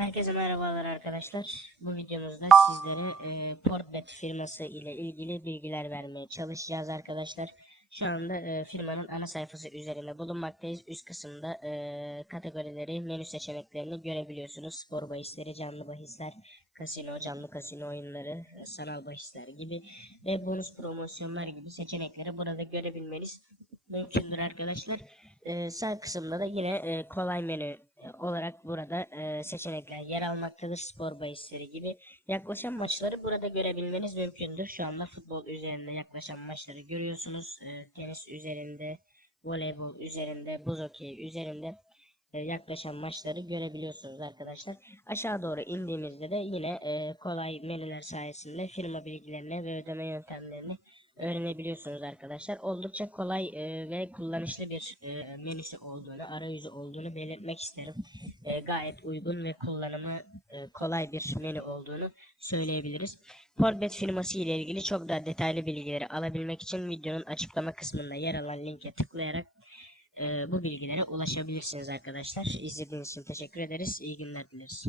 Herkese merhabalar arkadaşlar. Bu videomuzda sizlere e, Portbet firması ile ilgili bilgiler vermeye çalışacağız arkadaşlar. Şu anda e, firmanın ana sayfası üzerinde bulunmaktayız. Üst kısımda e, kategorileri, menü seçeneklerini görebiliyorsunuz. Spor bahisleri, canlı bahisler, kasino, canlı kasino oyunları, sanal bahisler gibi ve bonus promosyonlar gibi seçenekleri burada görebilmeniz mümkündür arkadaşlar. E, sağ kısımda da yine e, kolay menü olarak burada e, seçenekler yer almaktadır. Spor bahisleri gibi. Yaklaşan maçları burada görebilmeniz mümkündür. Şu anda futbol üzerinde yaklaşan maçları görüyorsunuz. E, tenis üzerinde, voleybol üzerinde, buz hokeyi üzerinde yaklaşan maçları görebiliyorsunuz arkadaşlar. Aşağı doğru indiğimizde de yine e, kolay menüler sayesinde firma bilgilerini ve ödeme yöntemlerini öğrenebiliyorsunuz arkadaşlar. Oldukça kolay e, ve kullanışlı bir e, menüsü olduğunu, arayüzü olduğunu belirtmek isterim. E, gayet uygun ve kullanımı e, kolay bir menü olduğunu söyleyebiliriz. Portbet firması ile ilgili çok daha detaylı bilgileri alabilmek için videonun açıklama kısmında yer alan linke tıklayarak e, bu bilgilere ulaşabilirsiniz arkadaşlar. İzlediğiniz için teşekkür ederiz. İyi günler dileriz.